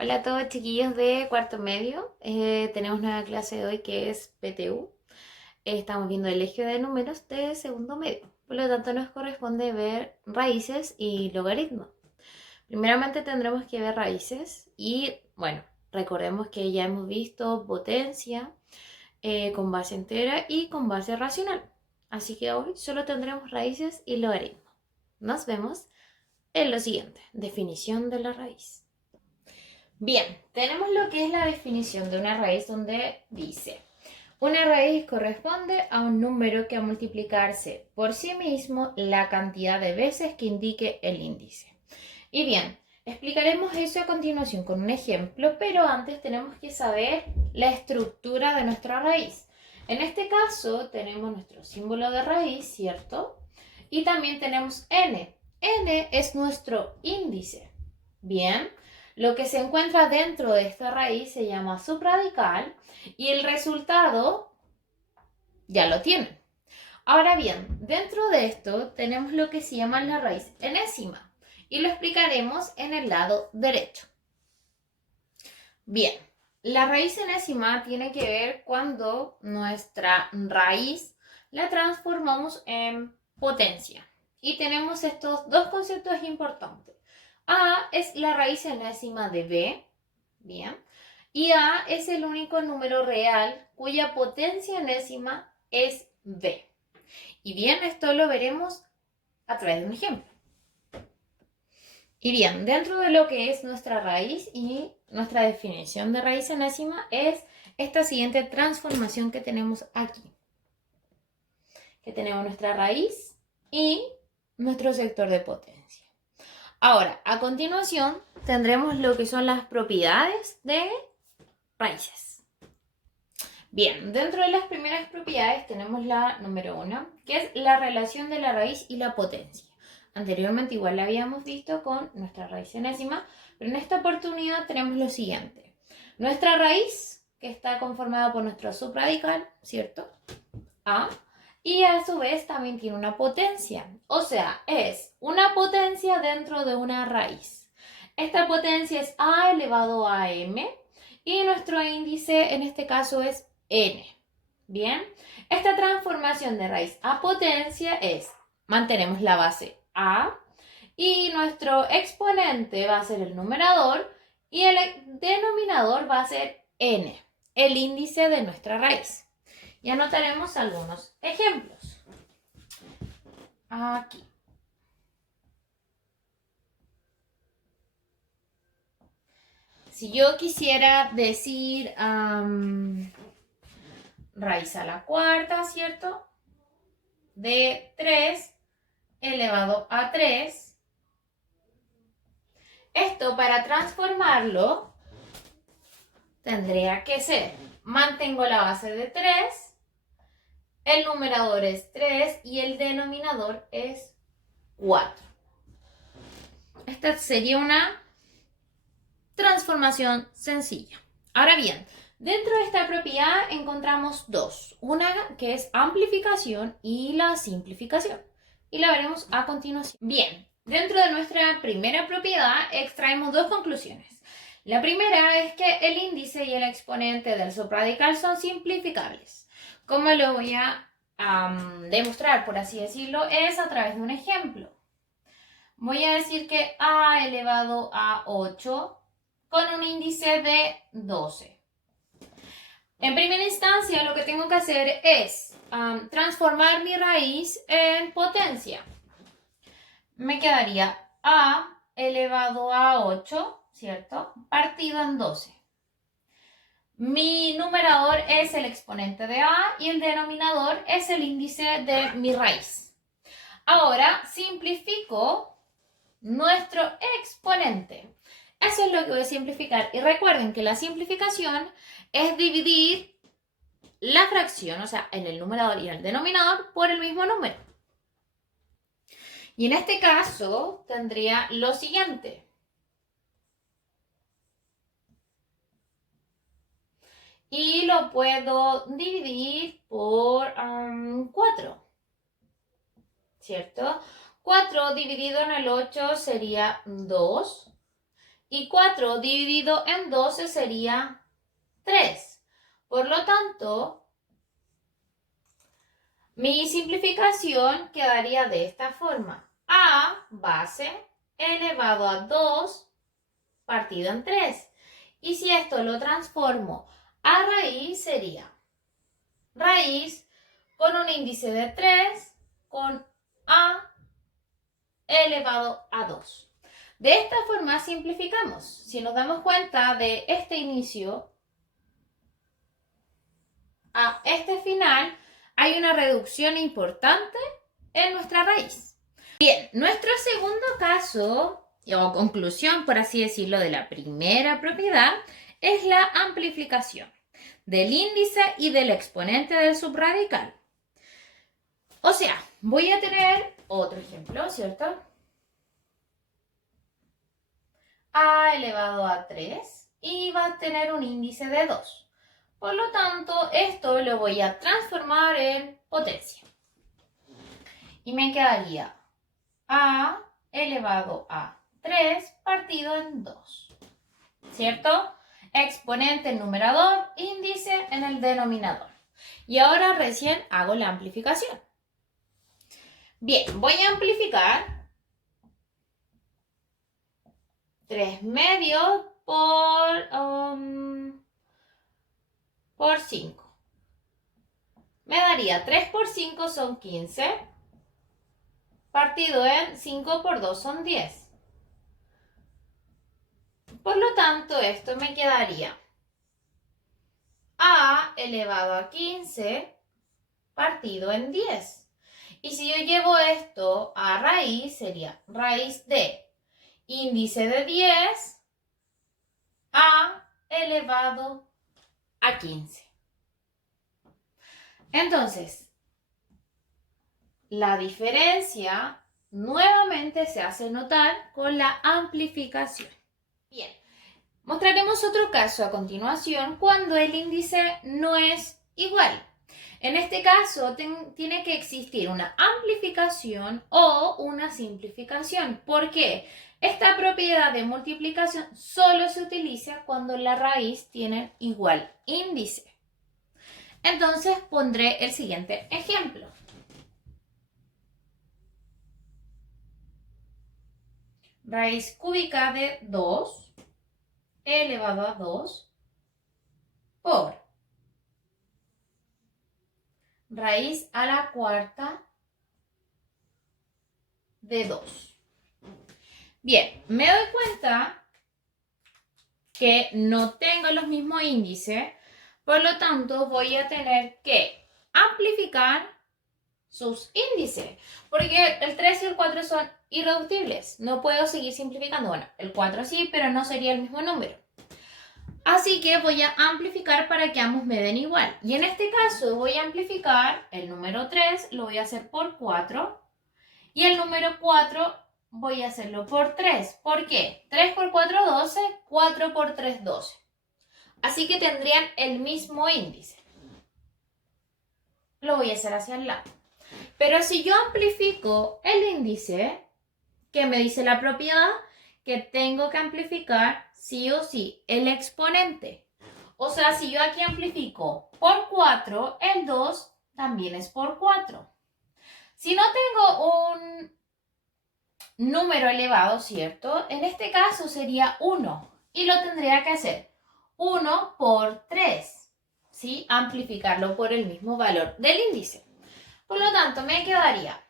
Hola a todos chiquillos de cuarto medio. Tenemos nueva clase de hoy que es PTU. Estamos viendo el eje de números de segundo medio. Por lo tanto nos corresponde ver raíces y logaritmos. Primeramente tendremos que ver raíces y bueno, recordemos que ya hemos visto potencia con base entera y con base racional. Así que hoy solo tendremos raíces y logaritmos. Nos vemos en lo siguiente. Definición de la raíz. Bien, tenemos lo que es la definición de una raíz donde dice, una raíz corresponde a un número que a multiplicarse por sí mismo la cantidad de veces que indique el índice. Y bien, explicaremos eso a continuación con un ejemplo, pero antes tenemos que saber la estructura de nuestra raíz. En este caso tenemos nuestro símbolo de raíz, ¿cierto? Y también tenemos n. N es nuestro índice. Bien, lo que se encuentra dentro de esta raíz se llama subradical y el resultado ya lo tienen. Ahora bien, dentro de esto tenemos lo que se llama la raíz enésima y lo explicaremos en el lado derecho. Bien, la raíz enésima tiene que ver cuando nuestra raíz la transformamos en potencia. Y tenemos estos dos conceptos importantes. A es la raíz enésima de B, bien, y A es el único número real cuya potencia enésima es B. Y bien, esto lo veremos a través de un ejemplo. Y bien, dentro de lo que es nuestra raíz y nuestra definición de raíz enésima es esta siguiente transformación que tenemos aquí. Que tenemos nuestra raíz y nuestro sector de potencia. Ahora, a continuación tendremos lo que son las propiedades de raíces. Bien, dentro de las primeras propiedades tenemos la número 1, que es la relación de la raíz y la potencia. Anteriormente igual la habíamos visto con nuestra raíz enésima, pero en esta oportunidad tenemos lo siguiente. Nuestra raíz, que está conformada por nuestro subradical, ¿cierto? A, y a su vez también tiene una potencia, o sea, es una potencia dentro de una raíz. Esta potencia es a elevado a m y nuestro índice en este caso es n. Bien, esta transformación de raíz a potencia es, mantenemos la base a y nuestro exponente va a ser el numerador y el denominador va a ser n, el índice de nuestra raíz. Y anotaremos algunos ejemplos. Aquí. Si yo quisiera decir raíz a la cuarta, ¿cierto? De 3 elevado a 3. Esto para transformarlo tendría que ser, mantengo la base de 3, el numerador es 3 y el denominador es 4. Esta sería una transformación sencilla. Ahora bien, dentro de esta propiedad encontramos dos, una que es amplificación y la simplificación. Y la veremos a continuación. Bien, dentro de nuestra primera propiedad extraemos dos conclusiones. La primera es que el índice y el exponente del subradical son simplificables. ¿Cómo lo voy a demostrar, por así decirlo? Es a través de un ejemplo. Voy a decir que a elevado a 8 con un índice de 12. En primera instancia, lo que tengo que hacer es transformar mi raíz en potencia. Me quedaría a elevado a 8, ¿cierto? Partido en 12. Mi numerador es el exponente de a y el denominador es el índice de mi raíz. Ahora simplifico nuestro exponente. Eso es lo que voy a simplificar. Y recuerden que la simplificación es dividir la fracción, o sea, en el numerador y en el denominador, por el mismo número. Y en este caso tendría lo siguiente. Y lo puedo dividir por 4, ¿cierto? 4 dividido en el 8 sería 2. Y 4 dividido en 12 sería 3. Por lo tanto, mi simplificación quedaría de esta forma. A base elevado a 2 partido en 3. Y si esto lo transformo a raíz, sería raíz con un índice de 3 con A elevado a 2. De esta forma simplificamos. Si nos damos cuenta de este inicio a este final, hay una reducción importante en nuestra raíz. Bien, nuestro segundo caso, o conclusión, por así decirlo, de la primera propiedad, es la amplificación del índice y del exponente del subradical. O sea, voy a tener otro ejemplo, ¿cierto? A elevado a 3 y va a tener un índice de 2. Por lo tanto, esto lo voy a transformar en potencia. Y me quedaría A elevado a 3 partido en 2. ¿Cierto? Exponente en numerador, índice en el denominador. Y ahora recién hago la amplificación. Bien, voy a amplificar 3 medios por 5. Me daría 3 por 5 son 15. Partido en 5 por 2 son 10. Por lo tanto, esto me quedaría A elevado a 15 partido en 10. Y si yo llevo esto a raíz, sería raíz de índice de 10 A elevado a 15. Entonces, la diferencia nuevamente se hace notar con la amplificación. Bien, mostraremos otro caso a continuación cuando el índice no es igual. En este caso, tiene que existir una amplificación o una simplificación. ¿Por qué? Esta propiedad de multiplicación solo se utiliza cuando la raíz tiene igual índice. Entonces, pondré el siguiente ejemplo. Raíz cúbica de 2 elevado a 2 por raíz a la cuarta de 2. Bien, me doy cuenta que no tengo los mismos índices, por lo tanto voy a tener que amplificar sus índices, porque el 3 y el 4 son irreductibles, no puedo seguir simplificando. Bueno, el 4 sí, pero no sería el mismo número. Así que voy a amplificar para que ambos me den igual. Y en este caso voy a amplificar el número 3, lo voy a hacer por 4. Y el número 4 voy a hacerlo por 3. ¿Por qué? 3 por 4, 12. 4 por 3, 12. Así que tendrían el mismo índice. Lo voy a hacer hacia el lado. Pero si yo amplifico el índice, ¿qué me dice la propiedad? Que tengo que amplificar sí o sí el exponente. O sea, si yo aquí amplifico por 4, el 2 también es por 4. Si no tengo un número elevado, ¿cierto? En este caso sería 1 y lo tendría que hacer 1 por 3, ¿sí? Amplificarlo por el mismo valor del índice. Por lo tanto, me quedaría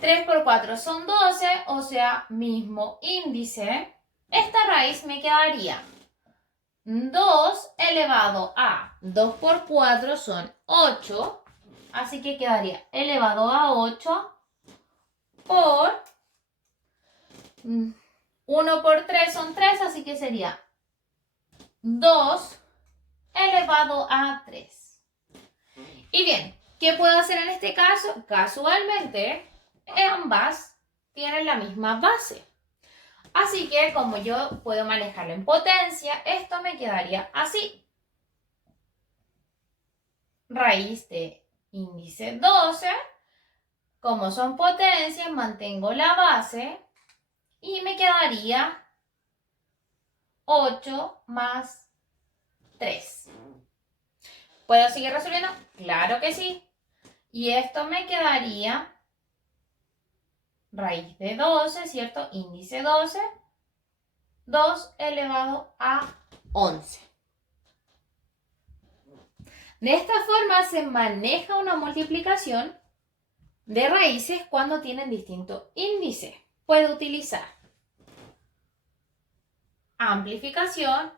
3 por 4 son 12, o sea, mismo índice. Esta raíz me quedaría 2 elevado a 2 por 4 son 8. Así que quedaría elevado a 8 por 1 por 3 son 3, así que sería 2 elevado a 3. Y bien, ¿qué puedo hacer en este caso? Casualmente, ambas tienen la misma base. Así que como yo puedo manejarlo en potencia, esto me quedaría así. Raíz de índice 12. Como son potencias, mantengo la base y me quedaría 8 más 3. ¿Puedo seguir resolviendo? Claro que sí. Y esto me quedaría raíz de 12, ¿cierto? Índice 12, 2 elevado a 11. De esta forma se maneja una multiplicación de raíces cuando tienen distinto índice. Puede utilizar amplificación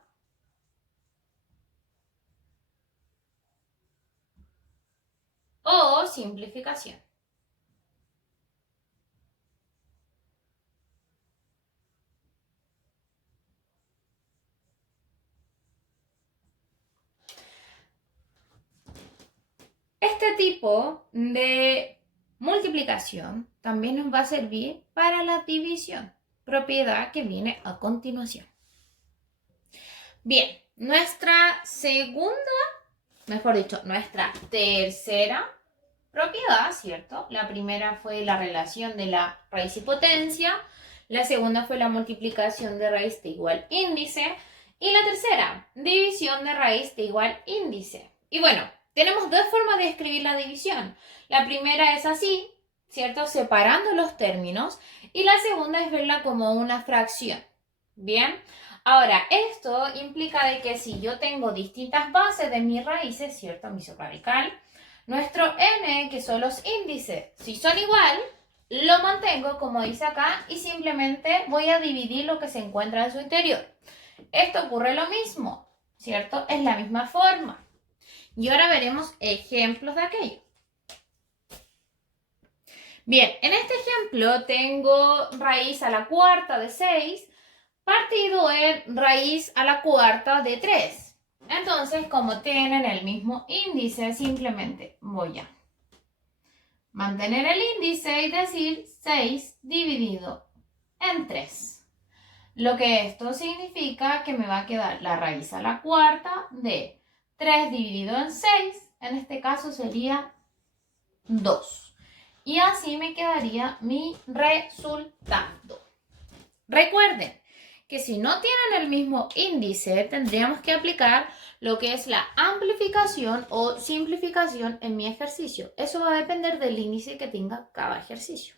o simplificación. Este tipo de multiplicación también nos va a servir para la división, propiedad que viene a continuación. Bien, nuestra tercera propiedad, ¿cierto? La primera fue la relación de la raíz y potencia, la segunda fue la multiplicación de raíz de igual índice y la tercera, división de raíz de igual índice. Y bueno, tenemos dos formas de escribir la división. La primera es así, ¿cierto? Separando los términos y la segunda es verla como una fracción. Bien, ahora esto implica de que si yo tengo distintas bases de mis raíces, ¿cierto? Mi subradical, nuestro n, que son los índices, si son igual, lo mantengo como dice acá y simplemente voy a dividir lo que se encuentra en su interior. Esto ocurre lo mismo, ¿cierto? Es la misma forma. Y ahora veremos ejemplos de aquello. Bien, en este ejemplo tengo raíz a la cuarta de 6 partido en raíz a la cuarta de 3. Entonces, como tienen el mismo índice, simplemente voy a mantener el índice y decir 6 dividido en 3. Lo que esto significa que me va a quedar la raíz a la cuarta de 3 dividido en 6. En este caso sería 2. Y así me quedaría mi resultado. Recuerden que si no tienen el mismo índice, tendríamos que aplicar lo que es la amplificación o simplificación en mi ejercicio. Eso va a depender del índice que tenga cada ejercicio.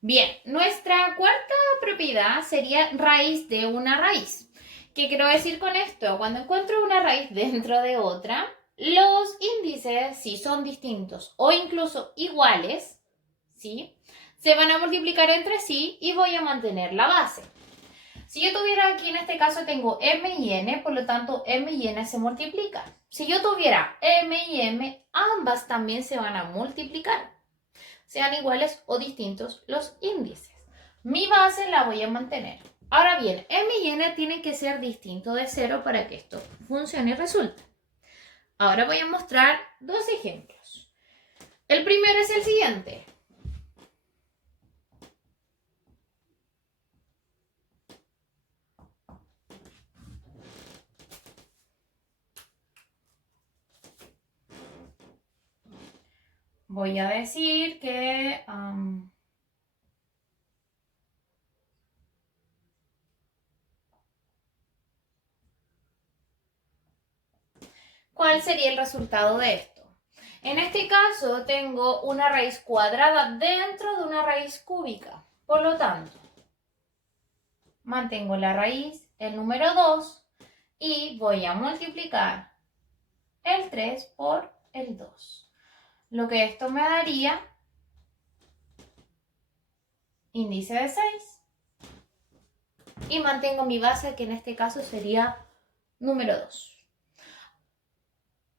Bien, nuestra cuarta propiedad sería raíz de una raíz. ¿Qué quiero decir con esto? Cuando encuentro una raíz dentro de otra, los índices, si son distintos o incluso iguales, ¿sí?, se van a multiplicar entre sí y voy a mantener la base. Si yo tuviera aquí, en este caso tengo m y n, por lo tanto m y n se multiplican. Si yo tuviera m y m, ambas también se van a multiplicar, sean iguales o distintos los índices. Mi base la voy a mantener. Ahora bien, m y n tienen que ser distintos de 0 para que esto funcione y resulte. Ahora voy a mostrar dos ejemplos. El primero es el siguiente. Voy a decir que ¿cuál sería el resultado de esto? En este caso tengo una raíz cuadrada dentro de una raíz cúbica. Por lo tanto, mantengo la raíz, el número 2, y voy a multiplicar el 3 por el 2. Lo que esto me daría índice de 6. Y mantengo mi base, que en este caso sería número 2.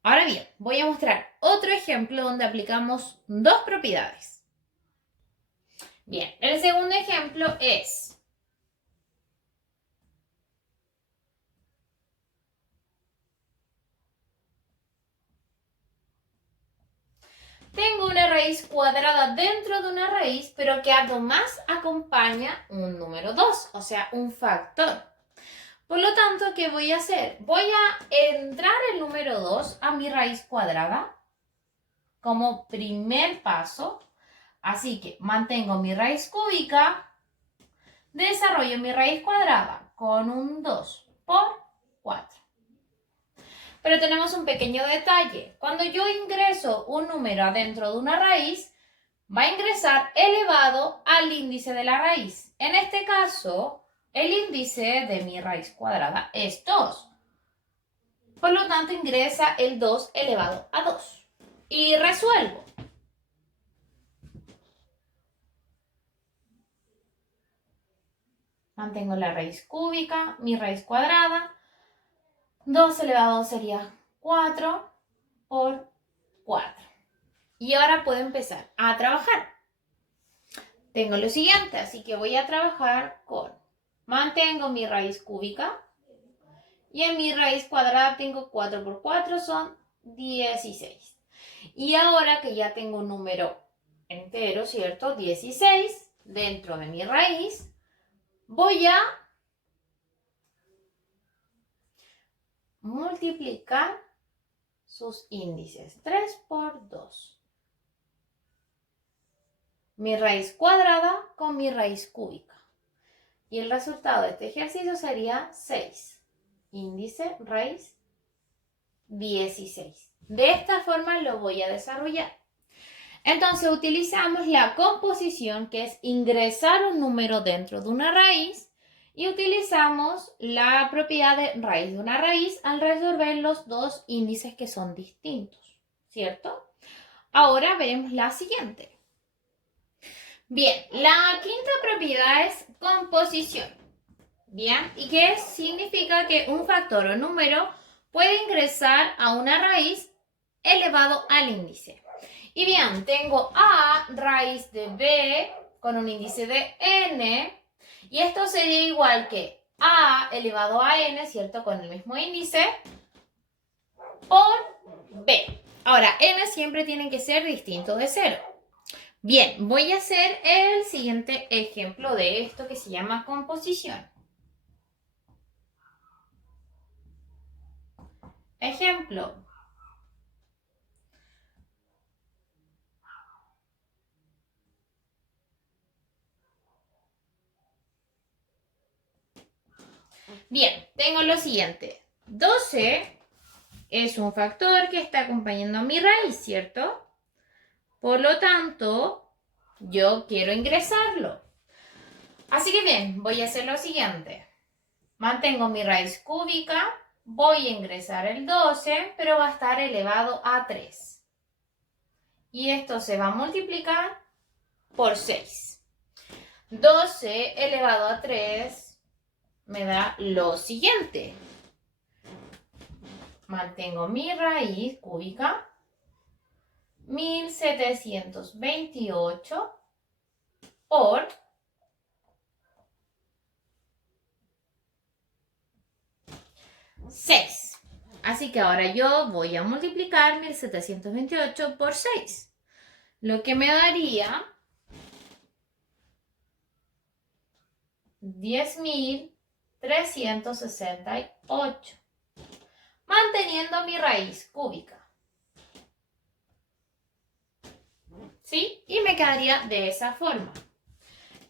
Ahora bien, voy a mostrar otro ejemplo donde aplicamos dos propiedades. Bien, el segundo ejemplo es tengo una raíz cuadrada dentro de una raíz, pero que además acompaña un número 2, o sea, un factor. Por lo tanto, ¿qué voy a hacer? Voy a entrar el número 2 a mi raíz cuadrada como primer paso. Así que mantengo mi raíz cúbica Desarrollo mi raíz cuadrada con un 2 por 4. Pero tenemos un pequeño detalle. Cuando yo ingreso un número adentro de una raíz, va a ingresar elevado al índice de la raíz. En este caso, el índice de mi raíz cuadrada es 2. Por lo tanto, ingresa el 2 elevado a 2. Y resuelvo. Mantengo la raíz cúbica, mi raíz cuadrada. 2 elevado a 2 sería 4 por 4. Y ahora puedo empezar a trabajar. Tengo lo siguiente, así que voy a trabajar con, mantengo mi raíz cúbica y en mi raíz cuadrada tengo 4 por 4, son 16. Y ahora que ya tengo un número entero, ¿cierto? 16 dentro de mi raíz, voy a multiplicar sus índices. 3 por 2. Mi raíz cuadrada con mi raíz cúbica. Y el resultado de este ejercicio sería 6. Índice, raíz, 16. De esta forma lo voy a desarrollar. Entonces utilizamos la composición, que es ingresar un número dentro de una raíz, y utilizamos la propiedad de raíz de una raíz al resolver los dos índices que son distintos, ¿cierto? Ahora veremos la siguiente. Bien, la quinta propiedad es composición. Bien, ¿y qué significa? Que un factor o número puede ingresar a una raíz elevado al índice. Y bien, tengo a raíz de b con un índice de n, y esto sería igual que a elevado a n, ¿cierto? Con el mismo índice, por b. Ahora, n siempre tiene que ser distinto de 0. Bien, voy a hacer el siguiente ejemplo de esto que se llama composición. Ejemplo. Bien, tengo lo siguiente. 12 es un factor que está acompañando a mi raíz, ¿cierto? Por lo tanto, yo quiero ingresarlo. Así que bien, voy a hacer lo siguiente. Mantengo mi raíz cúbica, voy a ingresar el 12, pero va a estar elevado a 3. Y esto se va a multiplicar por 6. 12 elevado a 3 me da lo siguiente. Mantengo mi raíz cúbica, 1728 por 6. Así que ahora yo voy a multiplicar 1728 por 6. Lo que me daría 10.368. Manteniendo mi raíz cúbica. ¿Sí? Y me quedaría de esa forma.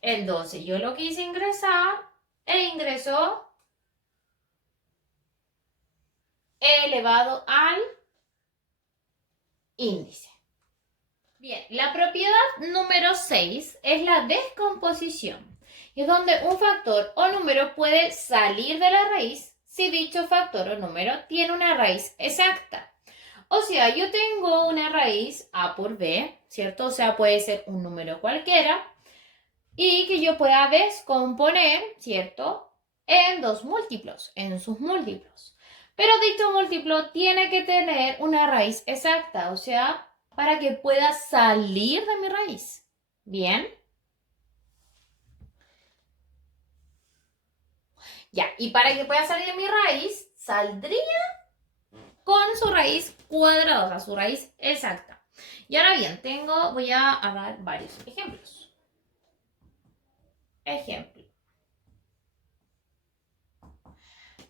El 12 yo lo quise ingresar e ingresó elevado al índice. Bien, la propiedad número 6 es la descomposición. Es donde un factor o número puede salir de la raíz si dicho factor o número tiene una raíz exacta. O sea, yo tengo una raíz a por b, ¿cierto? O sea, puede ser un número cualquiera y que yo pueda descomponer, ¿cierto? En dos múltiplos, en sus múltiplos. Pero dicho múltiplo tiene que tener una raíz exacta, o sea, para que pueda salir de mi raíz. ¿Bien? Ya, y para que pueda salir de mi raíz, saldría con su raíz cuadrada, o sea, su raíz exacta. Y ahora bien, voy a dar varios ejemplos. Ejemplo.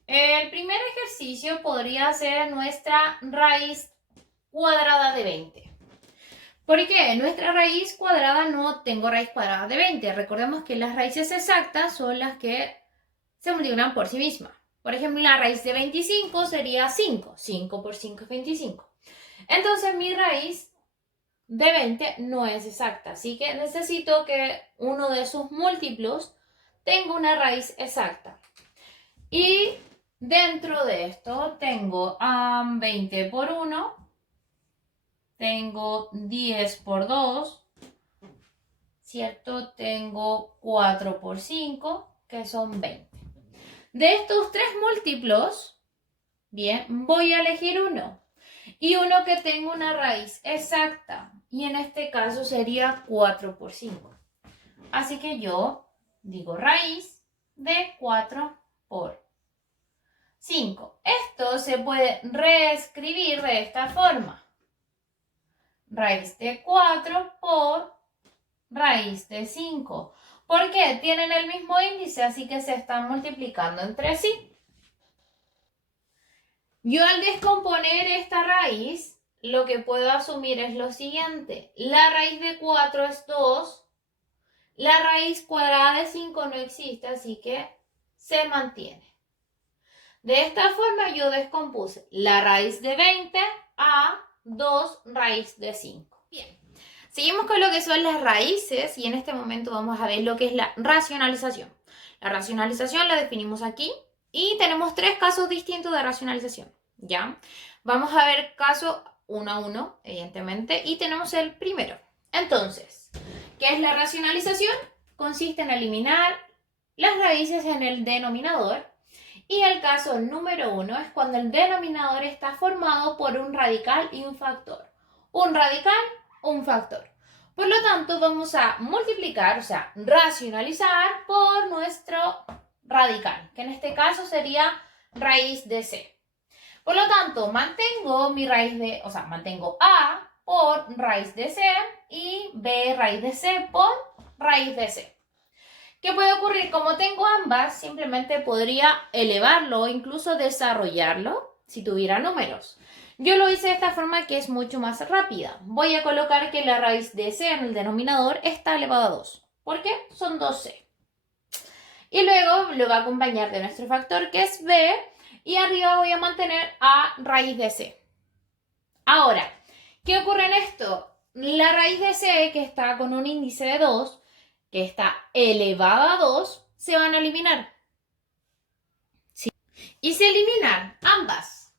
El primer ejercicio podría ser nuestra raíz cuadrada de 20. Porque nuestra raíz cuadrada no tengo raíz cuadrada de 20. Recordemos que las raíces exactas son las que se multiplican por sí mismas. Por ejemplo, la raíz de 25 sería 5. 5 por 5 es 25. Entonces mi raíz de 20 no es exacta. Así que necesito que uno de sus múltiplos tenga una raíz exacta. Y dentro de esto tengo 20 por 1. Tengo 10 por 2, ¿cierto? Tengo 4 por 5, que son 20. De estos tres múltiplos, bien, voy a elegir uno. Y uno que tenga una raíz exacta. Y en este caso sería 4 por 5. Así que yo digo raíz de 4 por 5. Esto se puede reescribir de esta forma. Raíz de 4 por raíz de 5. ¿Por qué? Tienen el mismo índice, así que se están multiplicando entre sí. Yo al descomponer esta raíz, lo que puedo asumir es lo siguiente. La raíz de 4 es 2. La raíz cuadrada de 5 no existe, así que se mantiene. De esta forma yo descompuse la raíz de 20 a 2 raíz de 5. Bien. Seguimos con lo que son las raíces y en este momento vamos a ver lo que es la racionalización. La racionalización la definimos aquí y tenemos tres casos distintos de racionalización, ¿ya? Vamos a ver caso uno a uno, evidentemente, y tenemos el primero. Entonces, ¿qué es la racionalización? Consiste en eliminar las raíces en el denominador y el caso número 1 es cuando el denominador está formado por un radical y un factor. Un radical, un factor. Por lo tanto, vamos a multiplicar, o sea, racionalizar por nuestro radical, que en este caso sería raíz de c. Por lo tanto, mantengo mi raíz de, o sea, mantengo a por raíz de c y b raíz de c por raíz de c. ¿Qué puede ocurrir? Como tengo ambas, simplemente podría elevarlo o incluso desarrollarlo si tuviera números. Yo lo hice de esta forma que es mucho más rápida. Voy a colocar que la raíz de c en el denominador está elevada a 2. ¿Por qué? Son 2c. Y luego lo va a acompañar de nuestro factor que es b y arriba voy a mantener a raíz de c. Ahora, ¿qué ocurre en esto? La raíz de c, que está con un índice de 2, que está elevada a 2, se van a eliminar. ¿Sí? Y se eliminan ambas.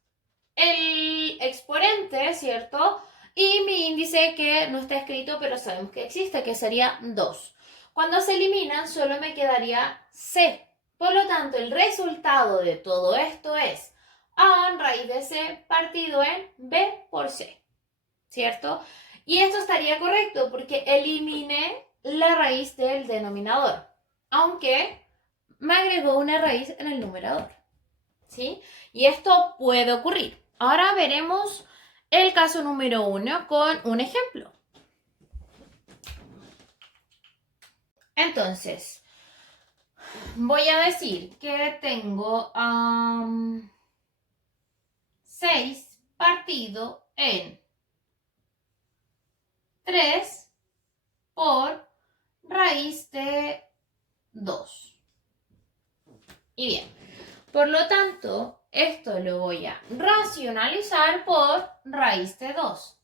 El exponente, ¿cierto? Y mi índice que no está escrito, pero sabemos que existe, que sería 2. Cuando se eliminan, solo me quedaría c. Por lo tanto, el resultado de todo esto es a raíz de c partido en b por c, ¿cierto? Y esto estaría correcto porque eliminé la raíz del denominador, aunque me agregó una raíz en el numerador, ¿sí? Y esto puede ocurrir. Ahora veremos el caso número 1 con un ejemplo. Entonces, voy a decir que tengo 6 partido en 3 por raíz de 2. Y bien, por lo tanto, esto lo voy a racionalizar por raíz de 2.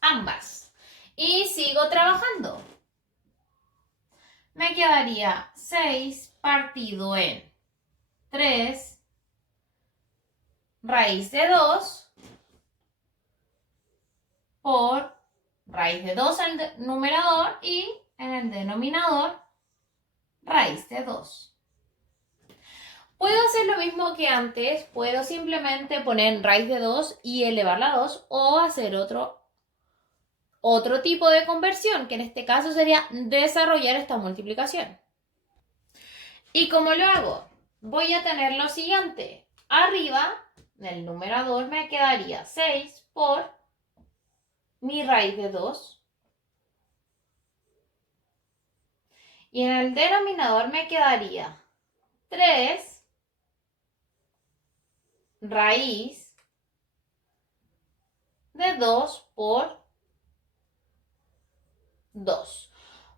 Ambas. Y sigo trabajando. Me quedaría 6 partido en 3 raíz de 2 por raíz de 2 en el numerador y en el denominador raíz de 2. Puedo hacer lo mismo que antes, puedo simplemente poner raíz de 2 y elevarla a 2 o hacer otro tipo de conversión, que en este caso sería desarrollar esta multiplicación. ¿Y cómo lo hago? Voy a tener lo siguiente. Arriba, en el numerador, me quedaría 6 por mi raíz de 2. Y en el denominador me quedaría 3 raíz de 2 por 2.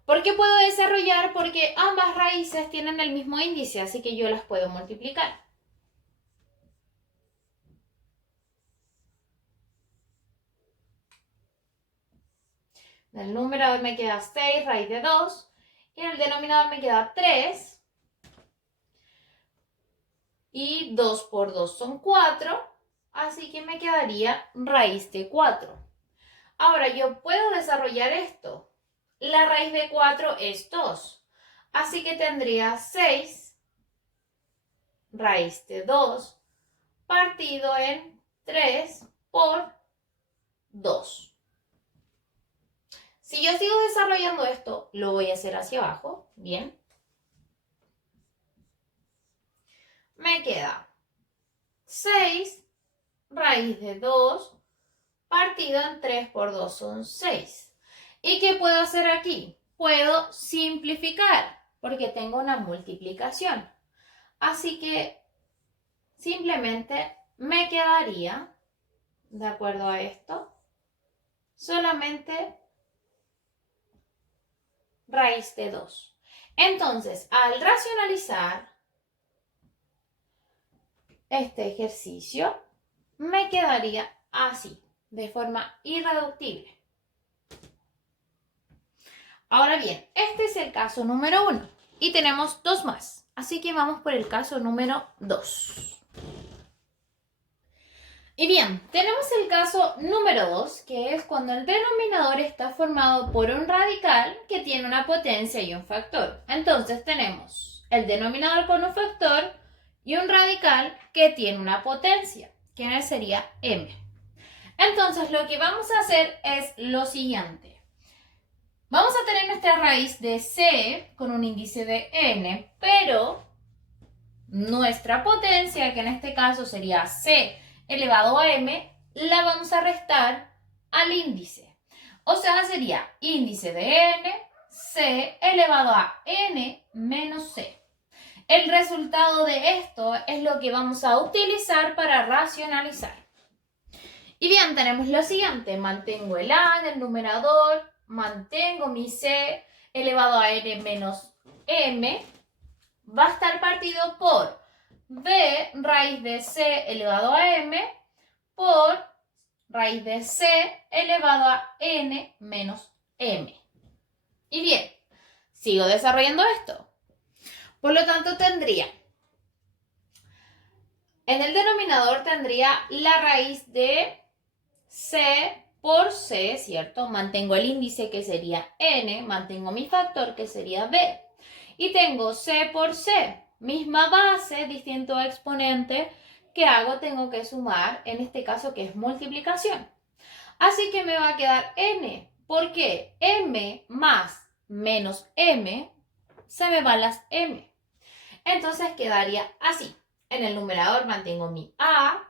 ¿Por qué puedo desarrollar? Porque ambas raíces tienen el mismo índice, así que yo las puedo multiplicar. En el numerador me queda 6 raíz de 2 y en el denominador me queda 3. Y 2 por 2 son 4, así que me quedaría raíz de 4. Ahora yo puedo desarrollar esto. La raíz de 4 es 2, así que tendría 6 raíz de 2 partido en 3 por 2. Si yo sigo desarrollando esto, lo voy a hacer hacia abajo. Bien. Me queda 6 raíz de 2 partido en 3 por 2 son 6. ¿Y qué puedo hacer aquí? Puedo simplificar porque tengo una multiplicación. Así que simplemente me quedaría, de acuerdo a esto, solamente raíz de 2. Entonces, al racionalizar este ejercicio, me quedaría así, de forma irreductible. Ahora bien, este es el caso número 1 y tenemos 2 más. Así que vamos por el caso número 2. Y bien, tenemos el caso número 2, que es cuando el denominador está formado por un radical que tiene una potencia y un factor. Entonces tenemos el denominador con un factor y un radical que tiene una potencia, que sería m. Entonces lo que vamos a hacer es lo siguiente. Vamos a tener nuestra raíz de c con un índice de n, pero nuestra potencia, que en este caso sería c elevado a m, la vamos a restar al índice. O sea, sería índice de n, c elevado a n menos c. El resultado de esto es lo que vamos a utilizar para racionalizar. Y bien, tenemos lo siguiente. Mantengo el a en el numerador, mantengo mi c elevado a n menos m, va a estar partido por b raíz de c elevado a m por raíz de c elevado a n menos m. Y bien, sigo desarrollando esto. Por lo tanto, tendría, en el denominador tendría la raíz de c por c, ¿cierto? Mantengo el índice que sería n, mantengo mi factor que sería b. Y tengo c por c, misma base, distinto exponente. ¿Qué hago? Tengo que sumar, en este caso que es multiplicación. Así que me va a quedar n. ¿Por qué? M más menos m, se me van las m. Entonces quedaría así. En el numerador mantengo mi a,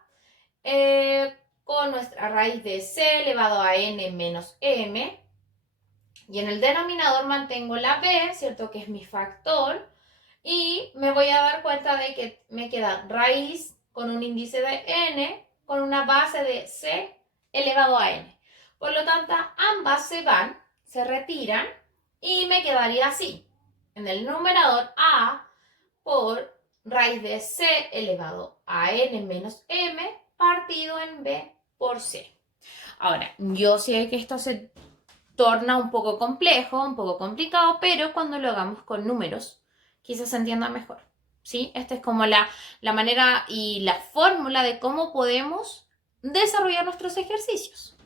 con nuestra raíz de c elevado a n menos m. Y en el denominador mantengo la b, ¿cierto? Que es mi factor. Y me voy a dar cuenta de que me queda raíz con un índice de n con una base de c elevado a n. Por lo tanto, ambas se van, se retiran y me quedaría así. En el numerador a por raíz de c elevado a n menos m partido en b por c. Ahora, yo sé que esto se torna un poco complejo, un poco complicado, pero cuando lo hagamos con números, quizás se entienda mejor, ¿sí? Esta es como la manera y la fórmula de cómo podemos desarrollar nuestros ejercicios.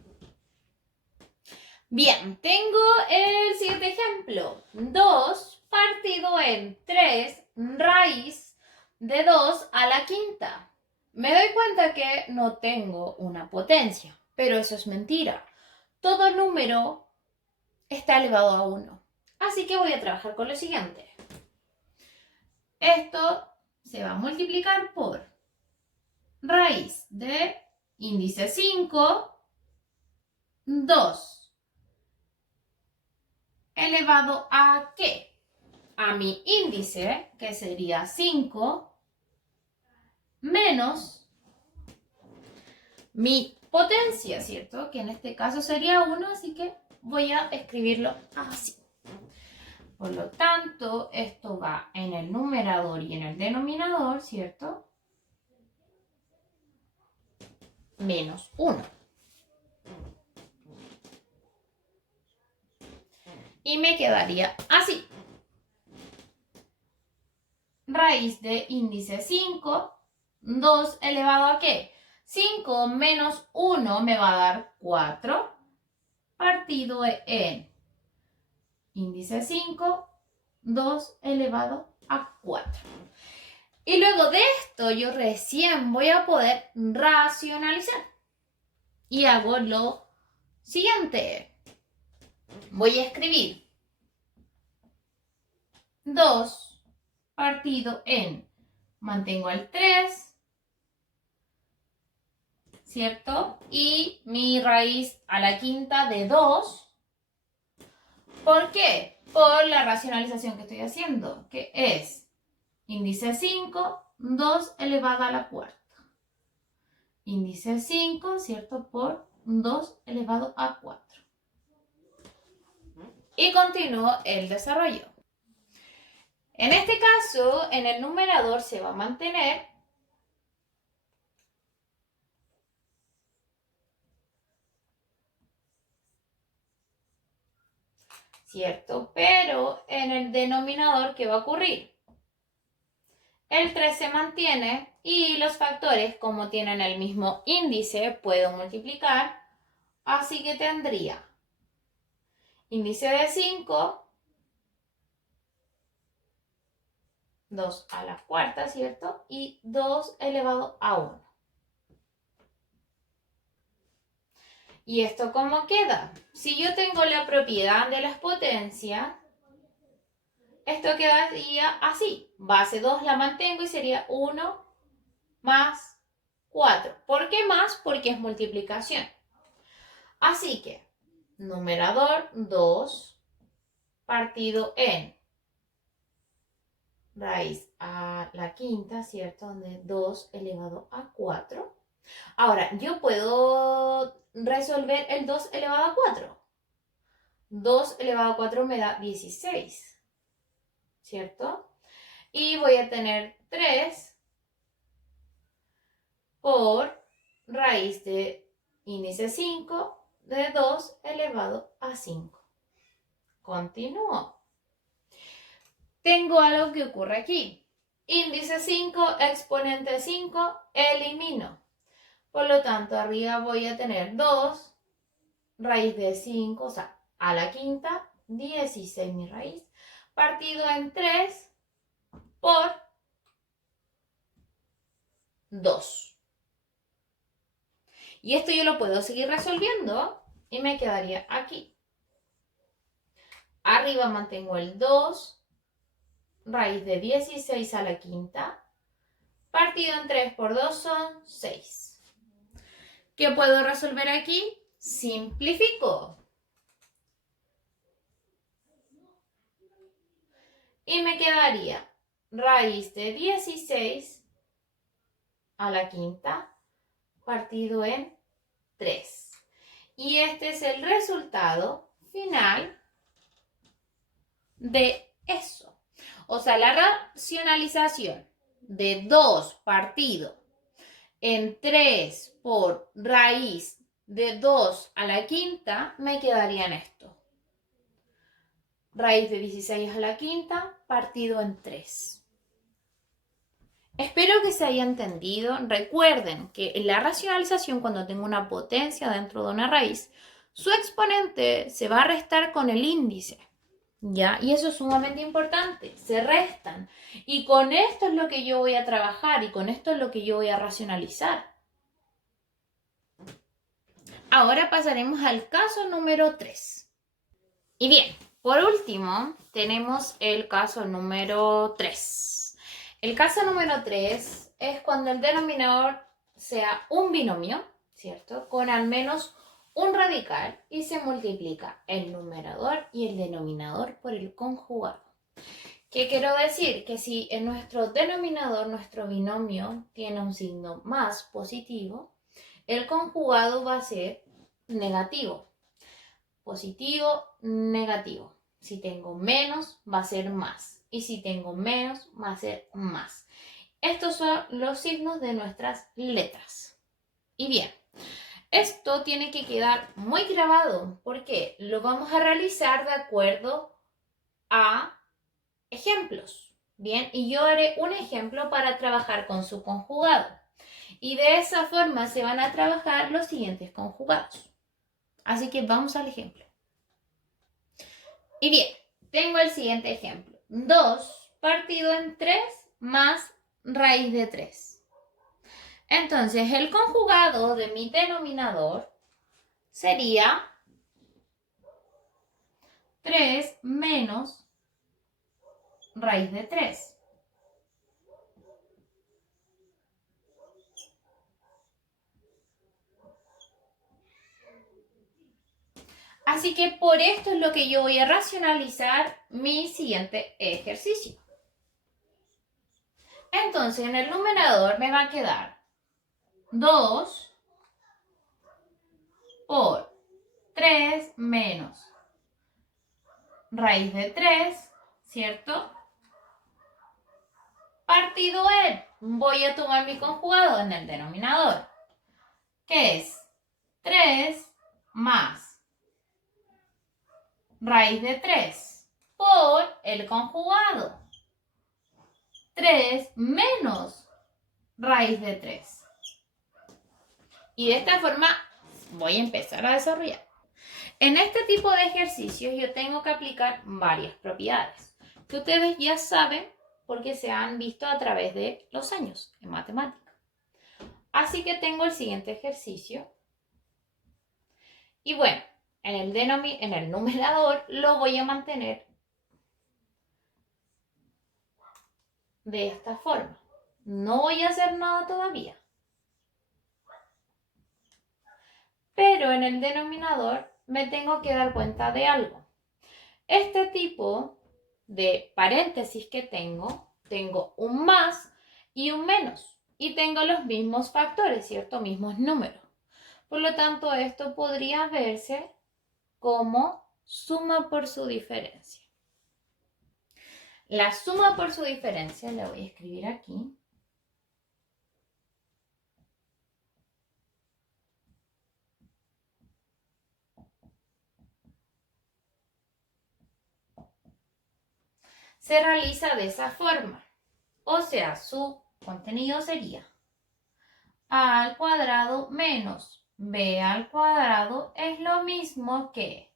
Bien, tengo el siguiente ejemplo. 2 partido en 3 raíz de 2 a la quinta. Me doy cuenta que no tengo una potencia, pero eso es mentira. Todo número está elevado a 1. Así que voy a trabajar con lo siguiente. Esto se va a multiplicar por raíz de índice 5, 2 elevado a ¿qué? A mi índice, que sería 5, menos mi potencia, ¿cierto? Que en este caso sería 1, así que voy a escribirlo así. Por lo tanto, esto va en el numerador y en el denominador, ¿cierto? Menos 1. Y me quedaría así. Raíz de índice 5, 2 elevado a ¿qué? 5 menos 1 me va a dar 4, partido en índice 5, 2 elevado a 4. Y luego de esto yo recién voy a poder racionalizar. Y hago lo siguiente. Voy a escribir 2 partido en, mantengo el 3, ¿cierto? Y mi raíz a la quinta de 2. ¿Por qué? Por la racionalización que estoy haciendo, que es índice 5, 2 elevado a la cuarta. Índice 5, ¿cierto? Por 2 elevado a 4. Y continúo el desarrollo. En este caso, en el numerador se va a mantener ¿cierto? Pero en el denominador, ¿qué va a ocurrir? El 3 se mantiene y los factores, como tienen el mismo índice, puedo multiplicar. Así que tendría índice de 5, 2 a la cuarta, ¿cierto? Y 2 elevado a 1. ¿Y esto cómo queda? Si yo tengo la propiedad de las potencias, esto quedaría así. Base 2 la mantengo y sería 1 más 4. ¿Por qué más? Porque es multiplicación. Así que, numerador 2 partido en raíz a la quinta, ¿cierto? Donde 2 elevado a 4. Ahora, yo puedo resolver el 2 elevado a 4. 2 elevado a 4 me da 16, ¿cierto? Y voy a tener 3 por raíz de índice 5 de 2 elevado a 5. Continúo. Tengo algo que ocurre aquí. Índice 5, exponente 5, elimino. Por lo tanto, arriba voy a tener 2, raíz de 5, o sea, a la quinta, 16 mi raíz, partido en 3 por 2. Y esto yo lo puedo seguir resolviendo y me quedaría aquí. Arriba mantengo el 2, raíz de 16 a la quinta, partido en 3 por 2 son 6. ¿Qué puedo resolver aquí? Simplifico. Y me quedaría raíz de 16 a la quinta partido en 3. Y este es el resultado final de eso. O sea, la racionalización de 2 partido en 3 por raíz de 2 a la quinta, me quedaría en esto. Raíz de 16 a la quinta partido en 3. Espero que se haya entendido. Recuerden que en la racionalización, cuando tengo una potencia dentro de una raíz, su exponente se va a restar con el índice, ¿ya? Y eso es sumamente importante. Se restan. Y con esto es lo que yo voy a trabajar y con esto es lo que yo voy a racionalizar. Ahora pasaremos al caso número 3. Y bien, por último, tenemos el caso número 3. El caso número 3 es cuando el denominador sea un binomio, ¿cierto? Con al menos un radical y se multiplica el numerador y el denominador por el conjugado. ¿Qué quiero decir? Que si en nuestro denominador, nuestro binomio tiene un signo más positivo, el conjugado va a ser negativo. Positivo, negativo. Si tengo menos, va a ser más. Y si tengo menos, va a ser más. Estos son los signos de nuestras letras. Y bien, esto tiene que quedar muy grabado porque lo vamos a realizar de acuerdo a ejemplos. Bien, y yo haré un ejemplo para trabajar con su conjugado. Y de esa forma se van a trabajar los siguientes conjugados. Así que vamos al ejemplo. Y bien, tengo el siguiente ejemplo. 2 partido en 3 más raíz de 3. Entonces, el conjugado de mi denominador sería 3 menos raíz de 3. Así que por esto es lo que yo voy a racionalizar mi siguiente ejercicio. Entonces, en el numerador me va a quedar 2 por 3 menos raíz de 3, ¿cierto? Partido en, voy a tomar mi conjugado en el denominador, que es 3 más raíz de 3 por el conjugado 3 menos raíz de 3. Y de esta forma voy a empezar a desarrollar. En este tipo de ejercicios yo tengo que aplicar varias propiedades que ustedes ya saben porque se han visto a través de los años en matemática. Así que tengo el siguiente ejercicio. Y bueno, en el numerador lo voy a mantener de esta forma. No voy a hacer nada todavía. Pero en el denominador me tengo que dar cuenta de algo. Este tipo de paréntesis que tengo un más y un menos. Y tengo los mismos factores, ¿cierto? Mismos números. Por lo tanto, esto podría verse como suma por su diferencia. La suma por su diferencia la voy a escribir aquí. Se realiza de esa forma. O sea, su contenido sería a al cuadrado menos b al cuadrado es lo mismo que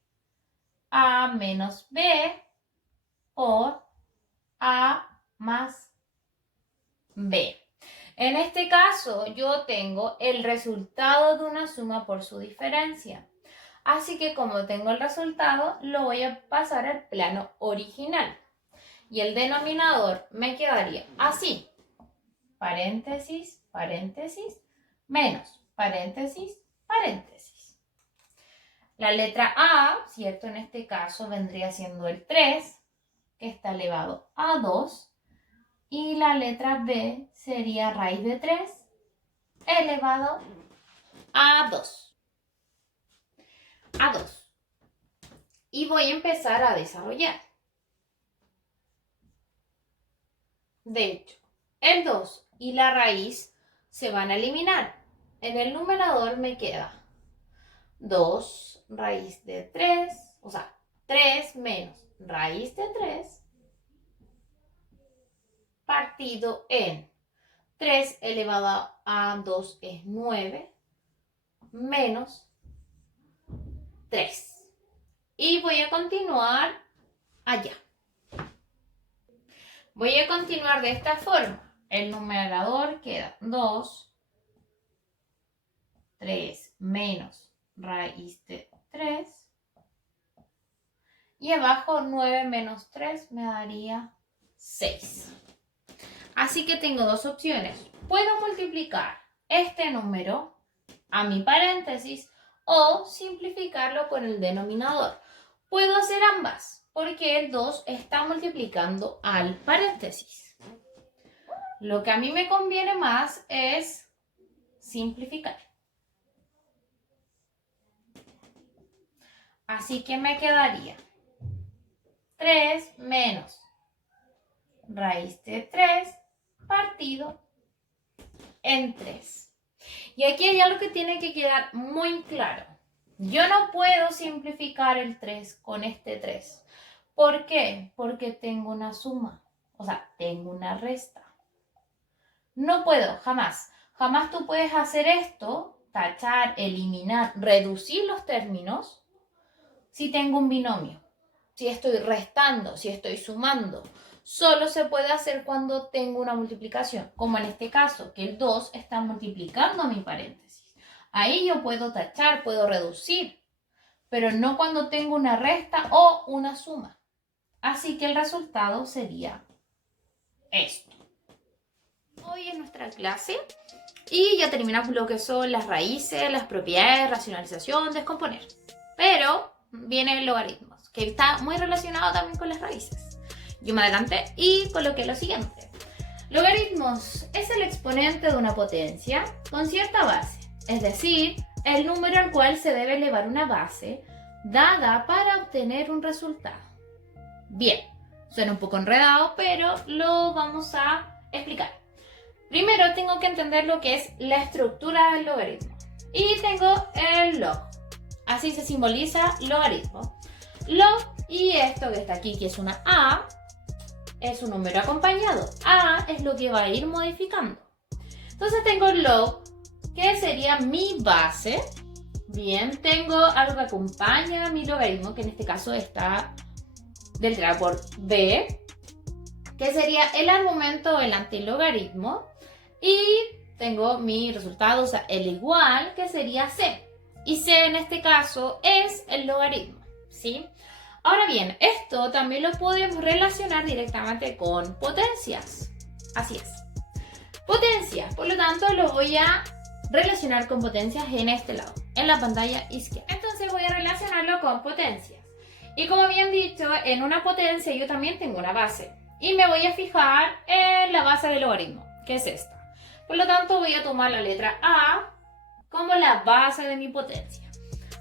a menos b por a más b. En este caso, yo tengo el resultado de una suma por su diferencia. Así que como tengo el resultado, lo voy a pasar al plano original. Y el denominador me quedaría así. Paréntesis, paréntesis, menos, paréntesis, paréntesis. La letra A, ¿cierto? En este caso vendría siendo el 3, que está elevado a 2. Y la letra B sería raíz de 3 elevado a 2. A 2. Y voy a empezar a desarrollar. De hecho, el 2 y la raíz se van a eliminar. En el numerador me queda 2 raíz de 3, o sea, 3 menos raíz de 3 partido en 3 elevado a 2 es 9 menos 3. Y voy a continuar allá. Voy a continuar de esta forma. El numerador queda 2, 3 menos raíz de 3. Y abajo 9 menos 3 me daría 6. Así que tengo dos opciones. Puedo multiplicar este número a mi paréntesis o simplificarlo con el denominador. Puedo hacer ambas porque el 2 está multiplicando al paréntesis. Lo que a mí me conviene más es simplificar. Así que me quedaría 3 menos raíz de 3 partido en 3. Y aquí hay algo que tiene que quedar muy claro. Yo no puedo simplificar el 3 con este 3. ¿Por qué? Porque tengo una suma, o sea, tengo una resta. No puedo, jamás. Jamás tú puedes hacer esto, tachar, eliminar, reducir los términos si tengo un binomio. Si estoy restando, si estoy sumando. Solo se puede hacer cuando tengo una multiplicación, como en este caso, que el 2 está multiplicando mi paréntesis. Ahí yo puedo tachar, puedo reducir, pero no cuando tengo una resta o una suma. Así que el resultado sería esto. Hoy es nuestra clase y ya terminamos lo que son las raíces, las propiedades, racionalización, descomponer. Pero viene el logaritmos, que está muy relacionado también con las raíces. Yo me adelanté y coloqué lo siguiente. Logaritmos es el exponente de una potencia con cierta base, es decir, el número al cual se debe elevar una base dada para obtener un resultado. Bien, suena un poco enredado, pero lo vamos a explicar. Primero tengo que entender lo que es la estructura del logaritmo. Y tengo el log. Así se simboliza logaritmo. Log y esto que está aquí, que es una A, es un número acompañado. A es lo que va a ir modificando. Entonces tengo el log, que sería mi base. Bien, tengo algo que acompaña a mi logaritmo, que en este caso está deletreado por B, que sería el argumento o el antilogaritmo. Y tengo mi resultado, o sea, el igual, que sería C. Y C en este caso es el logaritmo, ¿sí? Ahora bien, esto también lo podemos relacionar directamente con potencias. Así es. Potencias, por lo tanto, lo voy a relacionar con potencias en este lado, en la pantalla izquierda. Entonces voy a relacionarlo con potencias. Y como bien dicho, en una potencia yo también tengo una base. Y me voy a fijar en la base del logaritmo, que es esta. Por lo tanto, voy a tomar la letra A como la base de mi potencia.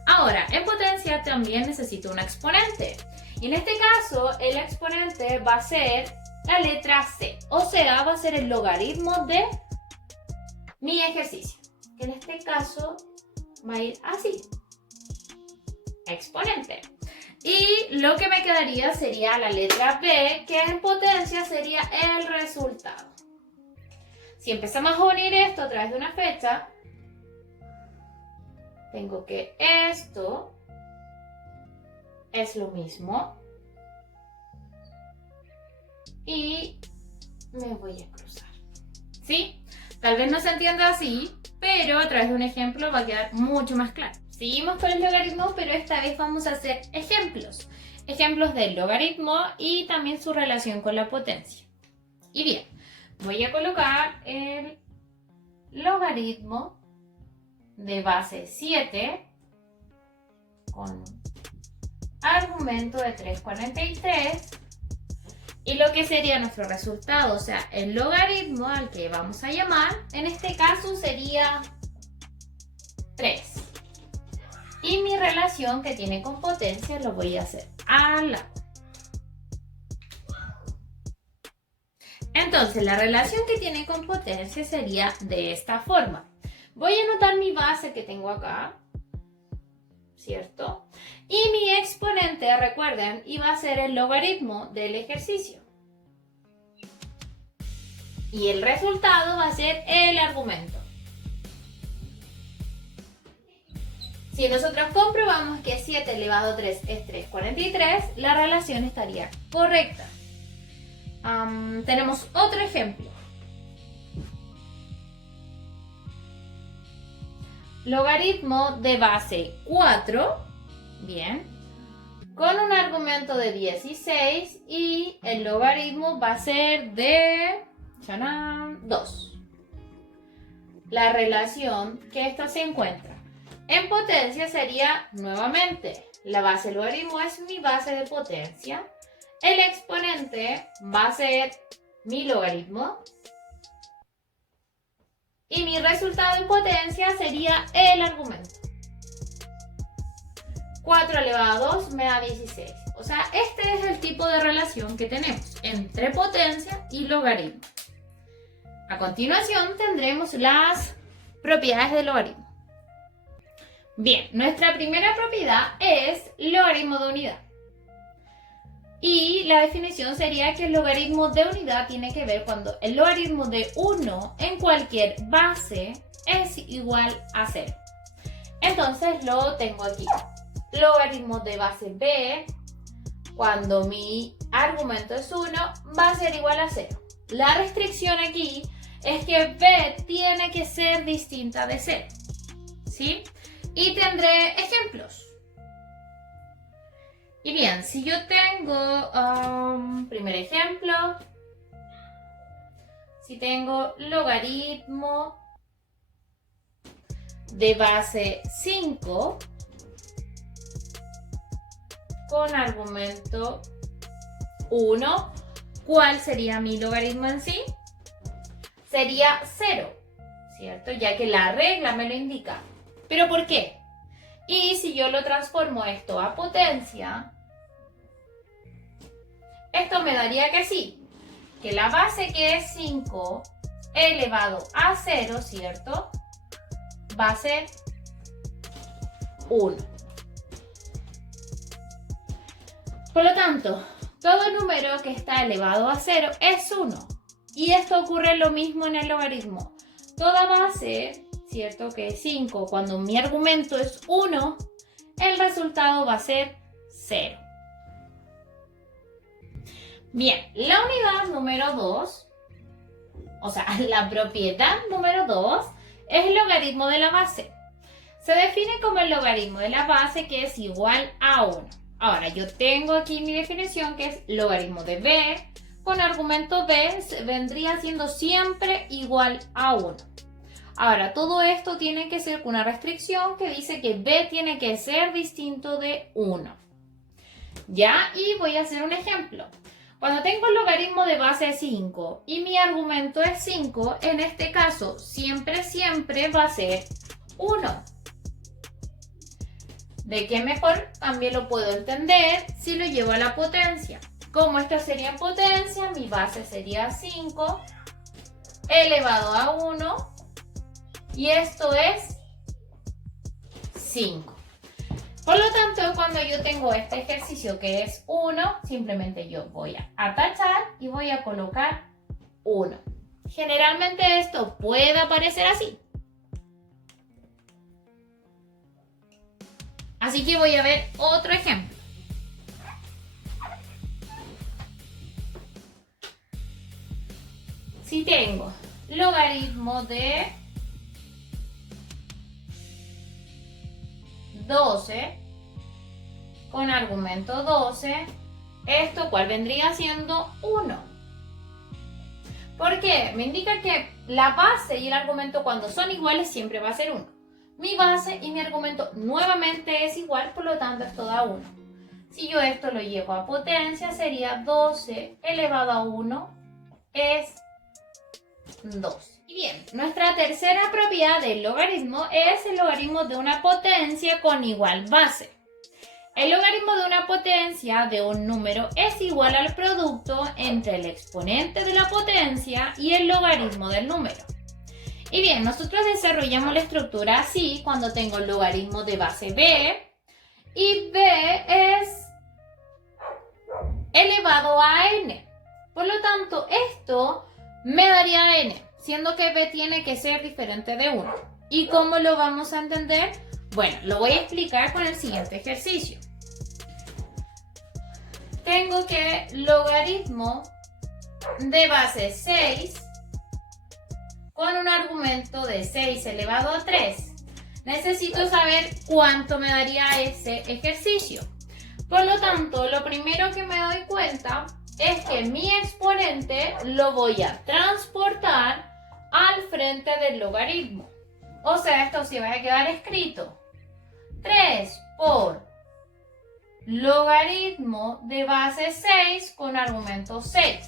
Ahora, en potencia también necesito un exponente. Y en este caso, el exponente va a ser la letra C. O sea, va a ser el logaritmo de mi ejercicio. Que en este caso va a ir así. Exponente. Y lo que me quedaría sería la letra B, que en potencia sería el resultado. Si empezamos a unir esto a través de una fecha, tengo que esto es lo mismo y me voy a cruzar, ¿sí? Tal vez no se entienda así, pero a través de un ejemplo va a quedar mucho más claro. Seguimos con el logaritmo, pero esta vez vamos a hacer ejemplos. Ejemplos del logaritmo y también su relación con la potencia. Y bien, voy a colocar el logaritmo de base 7 con argumento de 3,43 y lo que sería nuestro resultado, o sea, el logaritmo al que vamos a llamar, en este caso sería 3. Y mi relación que tiene con potencia lo voy a hacer al lado. Entonces, la relación que tiene con potencia sería de esta forma. Voy a anotar mi base que tengo acá, ¿cierto? Y mi exponente, recuerden, iba a ser el logaritmo del ejercicio. Y el resultado va a ser el argumento. Si nosotros comprobamos que 7 elevado a 3 es 3,43, la relación estaría correcta. Tenemos otro ejemplo. Logaritmo de base 4, bien, con un argumento de 16 y el logaritmo va a ser de 2. La relación que esta se encuentra en potencia sería nuevamente la base del logaritmo es mi base de potencia. El exponente va a ser mi logaritmo. Y mi resultado en potencia sería el argumento. 4 elevado a 2 me da 16. O sea, este es el tipo de relación que tenemos entre potencia y logaritmo. A continuación tendremos las propiedades del logaritmo. Bien, nuestra primera propiedad es logaritmo de unidad. Y la definición sería que el logaritmo de unidad tiene que ver cuando el logaritmo de 1 en cualquier base es igual a 0. Entonces lo tengo aquí. Logaritmo de base b, cuando mi argumento es 1, va a ser igual a 0. La restricción aquí es que b tiene que ser distinta de 0. ¿Sí? Y tendré ejemplos. Y bien, si yo tengo, primer ejemplo, si tengo logaritmo de base 5 con argumento 1, ¿cuál sería mi logaritmo en sí? Sería 0, ¿cierto? Ya que la regla me lo indica. ¿Pero por qué? Y si yo lo transformo esto a potencia, esto me daría que sí, que la base que es 5 elevado a 0, ¿cierto? Va a ser 1. Por lo tanto, todo número que está elevado a 0 es 1. Y esto ocurre lo mismo en el logaritmo. Toda base, ¿cierto? Que es 5, cuando mi argumento es 1, el resultado va a ser 0. Bien, la unidad número 2, o sea, la propiedad número 2 es el logaritmo de la base. Se define como el logaritmo de la base que es igual a 1. Ahora, yo tengo aquí mi definición que es logaritmo de b con argumento b vendría siendo siempre igual a 1. Ahora, todo esto tiene que ser con una restricción que dice que b tiene que ser distinto de 1. ¿Ya? Y voy a hacer un ejemplo. Cuando tengo el logaritmo de base 5 y mi argumento es 5, en este caso siempre va a ser 1. ¿De qué mejor también lo puedo entender si lo llevo a la potencia? Como esto sería en potencia, mi base sería 5 elevado a 1 y esto es 5. Por lo tanto, cuando yo tengo este ejercicio que es 1, simplemente yo voy a tachar y voy a colocar 1. Generalmente esto puede aparecer así. Así que voy a ver otro ejemplo. Si tengo logaritmo de 12 con argumento 12, esto cuál vendría siendo 1. ¿Por qué? Me indica que la base y el argumento cuando son iguales siempre va a ser 1. Mi base y mi argumento nuevamente es igual, por lo tanto esto da 1. Si yo esto lo llevo a potencia sería 12 elevado a 1 es 2. Y bien, nuestra tercera propiedad del logaritmo es el logaritmo de una potencia con igual base. El logaritmo de una potencia de un número es igual al producto entre el exponente de la potencia y el logaritmo del número. Y bien, nosotros desarrollamos la estructura así cuando tengo el logaritmo de base b y b es elevado a n. Por lo tanto, esto me daría n, siendo que b tiene que ser diferente de 1. ¿Y cómo lo vamos a entender? Bueno, lo voy a explicar con el siguiente ejercicio. Tengo que logaritmo de base 6 con un argumento de 6 elevado a 3. Necesito saber cuánto me daría ese ejercicio. Por lo tanto, lo primero que me doy cuenta es que mi exponente lo voy a transportar al frente del logaritmo. O sea, esto sí va a quedar escrito. 3 por logaritmo de base 6 con argumento 6.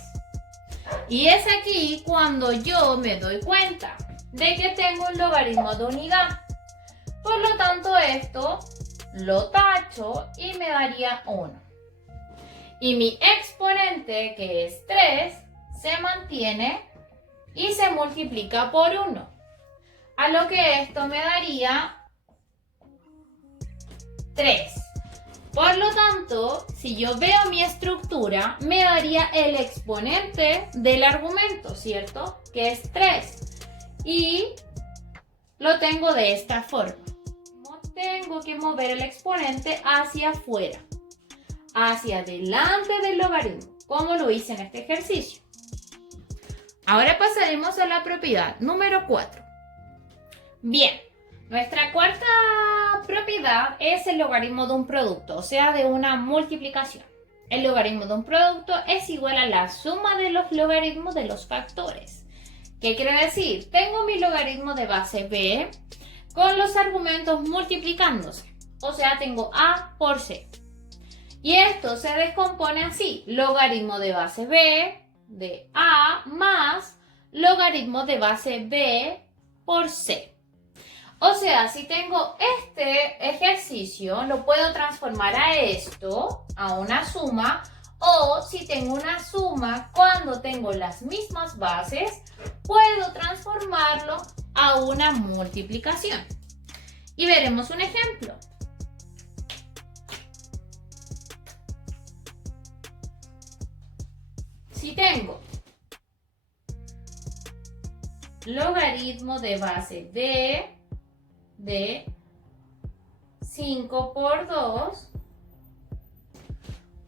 Y es aquí cuando yo me doy cuenta. de que tengo un logaritmo de unidad. Por lo tanto, esto lo tacho y me daría 1. Y mi exponente, que es 3, se mantiene y se multiplica por 1. A lo que esto me daría 3. Por lo tanto, si yo veo mi estructura, me daría el exponente del argumento, ¿cierto? Que es 3. Y lo tengo de esta forma. No tengo que mover el exponente hacia afuera, hacia adelante del logaritmo, como lo hice en este ejercicio. Ahora pasaremos a la propiedad número 4. Bien, nuestra cuarta propiedad es el logaritmo de un producto, o sea, de una multiplicación. El logaritmo de un producto es igual a la suma de los logaritmos de los factores. ¿Qué quiere decir? Tengo mi logaritmo de base b con los argumentos multiplicándose, o sea, tengo a por c. Y esto se descompone así: logaritmo de base b de a más logaritmo de base b por c. O sea, si tengo este ejercicio, lo puedo transformar a esto, a una suma, o si tengo una suma, cuando tengo las mismas bases, puedo transformarlo a una multiplicación. Y veremos un ejemplo. Si tengo logaritmo de base b de 5 por 2,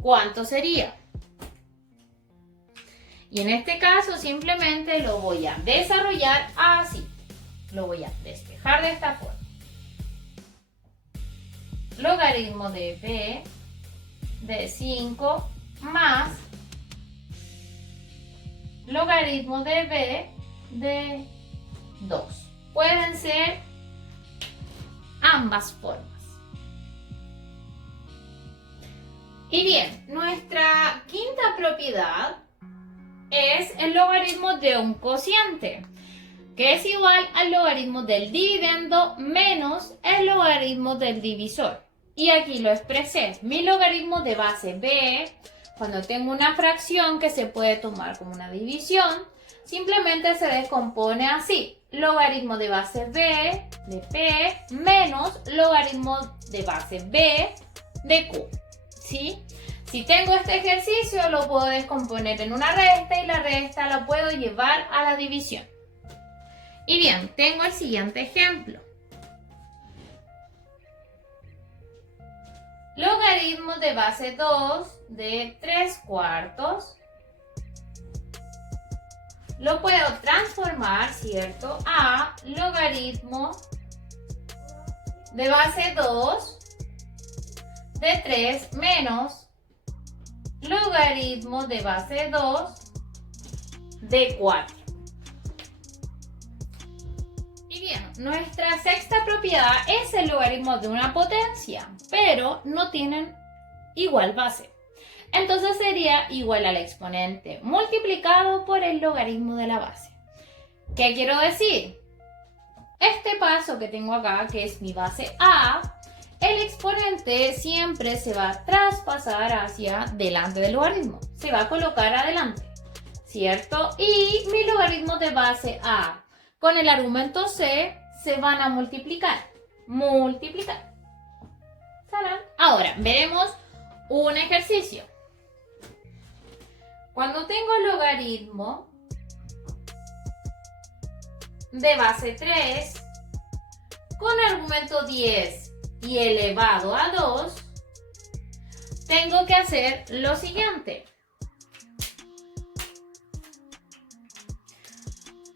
¿cuánto sería? Y en este caso simplemente lo voy a desarrollar así. Lo voy a despejar de esta forma. Logaritmo de b de 5 más logaritmo de b de 2. Pueden ser ambas formas. Y bien, nuestra quinta propiedad es el logaritmo de un cociente, que es igual al logaritmo del dividendo menos el logaritmo del divisor. Y aquí lo expresé. Mi logaritmo de base b, cuando tengo una fracción que se puede tomar como una división, simplemente se descompone así: logaritmo de base b de p menos logaritmo de base b de q. ¿Sí? Si tengo este ejercicio, lo puedo descomponer en una resta y la resta la puedo llevar a la división. Y bien, tengo el siguiente ejemplo. Logaritmo de base 2 de 3/4. Lo puedo transformar, ¿cierto?, a logaritmo de base 2 de 3 menos logaritmo de base 2 de 4. Y bien, nuestra sexta propiedad es el logaritmo de una potencia, pero no tienen igual base. Entonces sería igual al exponente multiplicado por el logaritmo de la base. ¿Qué quiero decir? Este paso que tengo acá, que es mi base a, el exponente siempre se va a traspasar hacia delante del logaritmo. Se va a colocar adelante, ¿cierto? Y mi logaritmo de base a con el argumento c se van a multiplicar. ¡Tarán! Ahora, veremos un ejercicio. Cuando tengo logaritmo de base 3 con argumento 10 y elevado a 2, tengo que hacer lo siguiente.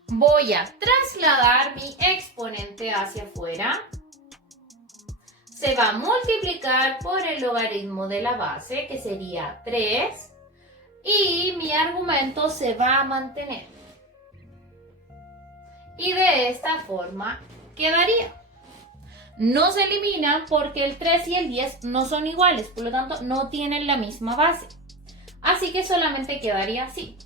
Voy a trasladar mi exponente hacia afuera. Se va a multiplicar por el logaritmo de la base, que sería 3. Y mi argumento se va a mantener. Y de esta forma quedaría. No se eliminan porque el 3 y el 10 no son iguales, por lo tanto no tienen la misma base. Así que solamente quedaría así.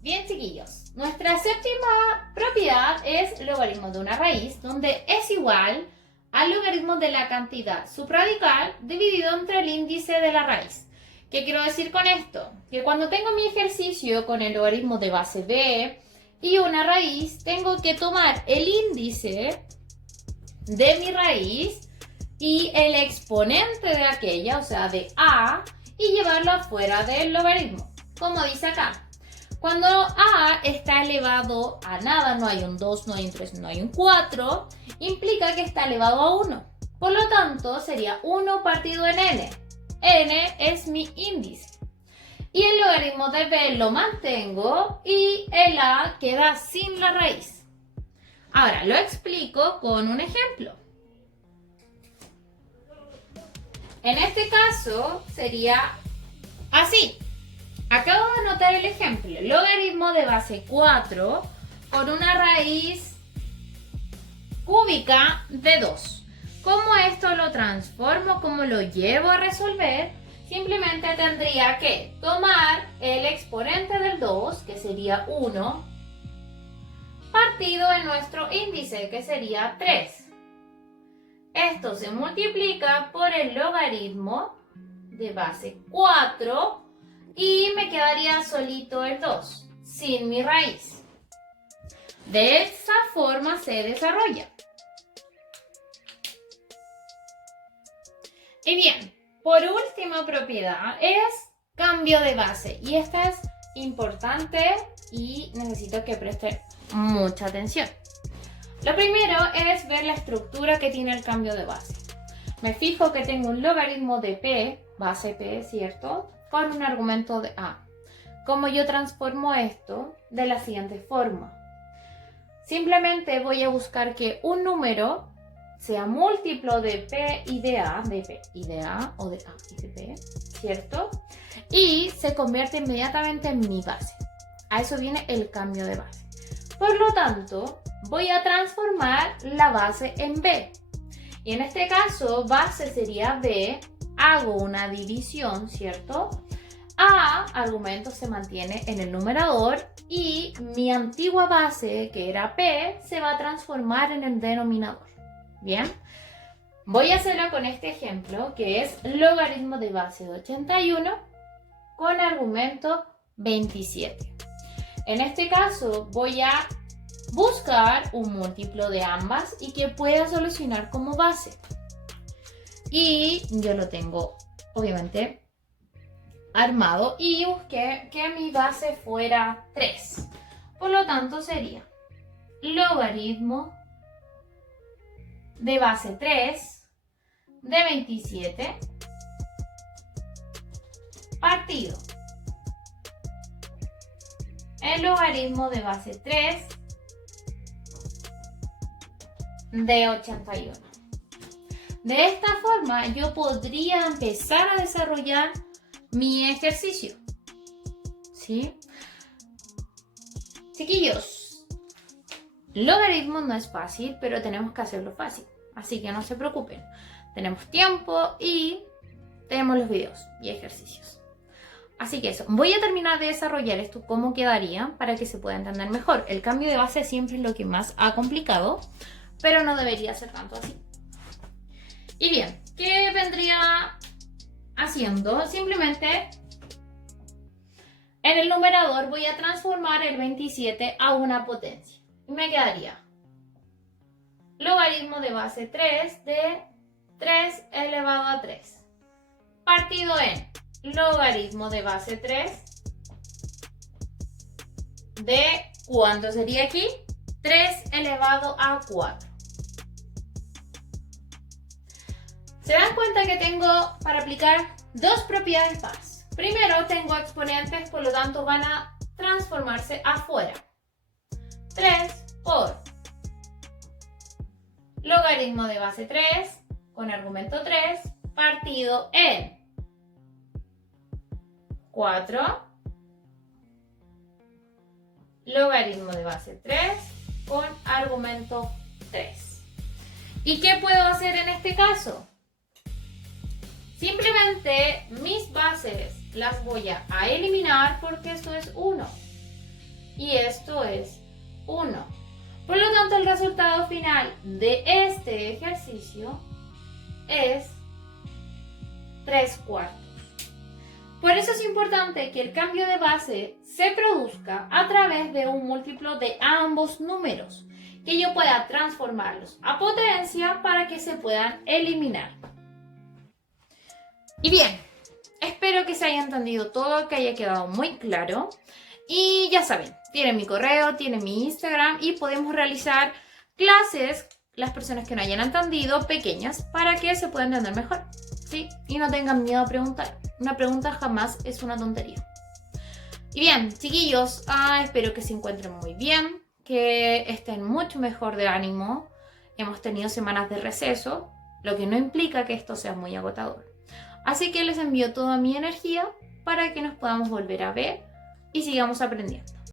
Bien, chiquillos, nuestra séptima propiedad es logaritmo de una raíz, donde es igual al logaritmo de la cantidad subradical dividido entre el índice de la raíz. ¿Qué quiero decir con esto? Que cuando tengo mi ejercicio con el logaritmo de base b y una raíz, tengo que tomar el índice de mi raíz y el exponente de aquella, o sea, de a, y llevarlo afuera del logaritmo, como dice acá. Cuando a está elevado a nada, no hay un 2, no hay un 3, no hay un 4, implica que está elevado a 1. Por lo tanto, sería 1 partido en n. N es mi índice. Y el logaritmo de b lo mantengo y el a queda sin la raíz. Ahora, lo explico con un ejemplo. En este caso sería así. Acabo de anotar el ejemplo. Logaritmo de base 4 con una raíz cúbica de 2. ¿Cómo esto lo transformo? ¿Cómo lo llevo a resolver? Simplemente tendría que tomar el exponente del 2, que sería 1, partido en nuestro índice, que sería 3. Esto se multiplica por el logaritmo de base 4 y me quedaría solito el 2, sin mi raíz. De esa forma se desarrolla. Y bien, por última propiedad es cambio de base. Y esta es importante y necesito que presten mucha atención. Lo primero es ver la estructura que tiene el cambio de base. Me fijo que tengo un logaritmo de p, base p, ¿cierto? Con un argumento de a. ¿Cómo yo transformo esto? De la siguiente forma. Simplemente voy a buscar que un número sea múltiplo de p y de a, de p y de a, o de a y de p, ¿cierto? Y se convierte inmediatamente en mi base. A eso viene el cambio de base. Por lo tanto, voy a transformar la base en b. Y en este caso, base sería b, hago una división, ¿cierto? A, argumento, se mantiene en el numerador y mi antigua base, que era p, se va a transformar en el denominador. Bien, voy a hacerlo con este ejemplo, que es logaritmo de base de 81 con argumento 27. En este caso voy a buscar un múltiplo de ambas y que pueda solucionar como base. Y yo lo tengo, obviamente, armado y busqué que mi base fuera 3. Por lo tanto, sería logaritmo de base 3 de 27 partido el logaritmo de base 3 de 81. De esta forma yo podría empezar a desarrollar mi ejercicio. ¿Sí? Chiquillos, logaritmo no es fácil, pero tenemos que hacerlo fácil. Así que no se preocupen. Tenemos tiempo y tenemos los videos y ejercicios. Así que eso. Voy a terminar de desarrollar esto, cómo quedaría, para que se pueda entender mejor. El cambio de base siempre es lo que más ha complicado, pero no debería ser tanto así. Y bien, ¿qué vendría haciendo? Simplemente en el numerador voy a transformar el 27 a una potencia. Y me quedaría logaritmo de base 3 de 3 elevado a 3. Partido en logaritmo de base 3 de, ¿cuánto sería aquí? 3 elevado a 4. ¿Se dan cuenta que tengo para aplicar dos propiedades más? Primero, tengo exponentes, por lo tanto van a transformarse afuera. 3 por logaritmo de base 3 con argumento 3 partido en 4 logaritmo de base 3 con argumento 3. ¿Y qué puedo hacer en este caso? Simplemente mis bases las voy a eliminar porque esto es 1 y esto es 1. Por lo tanto, el resultado final de este ejercicio es 3/4. Por eso es importante que el cambio de base se produzca a través de un múltiplo de ambos números, que yo pueda transformarlos a potencia para que se puedan eliminar. Y bien, espero que se haya entendido todo, que haya quedado muy claro. Y ya saben, tienen mi correo, tienen mi Instagram y podemos realizar clases, las personas que no hayan entendido, pequeñas, para que se puedan entender mejor, ¿sí? Y no tengan miedo a preguntar. Una pregunta jamás es una tontería. Y bien, chiquillos, espero que se encuentren muy bien, que estén mucho mejor de ánimo. Hemos tenido semanas de receso, lo que no implica que esto sea muy agotador. Así que les envío toda mi energía para que nos podamos volver a ver y sigamos aprendiendo.